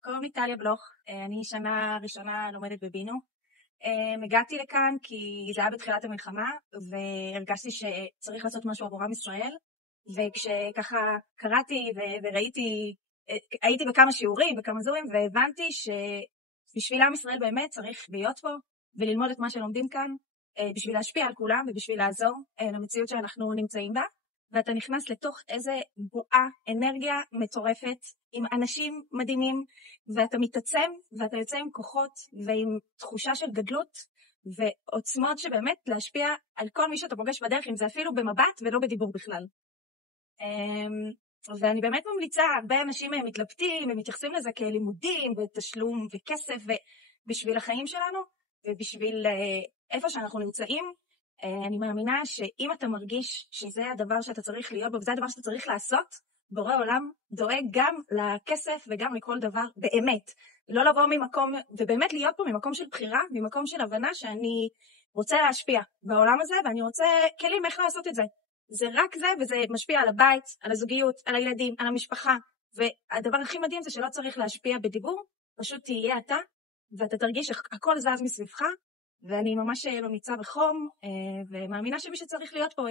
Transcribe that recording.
קוראים לי טליה בלוך, אני שנה ראשונה לומדת בבינו. הגעתי לכאן כי זה היה בתחילת המלחמה, והרגשתי שצריך לעשות משהו עבור עם ישראל, וכשככה קראתי וראיתי, הייתי בכמה שיעורים, בכמה זורים, והבנתי שבשביל עם ישראל באמת צריך להיות פה, וללמוד את מה שלומדים כאן, בשביל להשפיע על כולם ובשביל לעזור למציאות שאנחנו נמצאים בה. ואתה נכנס לתוך איזה בועה, אנרגיה מטורפת, עם אנשים מדהימים, ואתה מתעצם, ואתה יוצא עם כוחות, ועם תחושה של גדלות, ועוצמות שבאמת להשפיע על כל מי שאתה פוגש בדרך, אם זה אפילו במבט ולא בדיבור בכלל. ואני באמת ממליצה, הרבה אנשים מתלבטים, הם מתייחסים לזה כלימודים, ותשלום, וכסף, ובשביל החיים שלנו, ובשביל איפה שאנחנו נמצאים, אני מאמינה שאם אתה מרגיש שזה הדבר שאתה צריך להיות בו, וזה הדבר שאתה צריך לעשות, בורא עולם דואג גם לכסף וגם לכל דבר באמת. לא לבוא ממקום, ובאמת להיות פה ממקום של בחירה, ממקום של הבנה שאני רוצה להשפיע בעולם הזה, ואני רוצה כלים איך לעשות את זה. זה רק זה, וזה משפיע על הבית, על הזוגיות, על הילדים, על המשפחה, והדבר הכי מדהים זה שלא צריך להשפיע בדיבור, פשוט תהיה אתה, ואתה תרגיש הכל זז מסביבך, ואני ממש ממליצה בחום, ומאמינה שמי שצריך להיות פה יהיה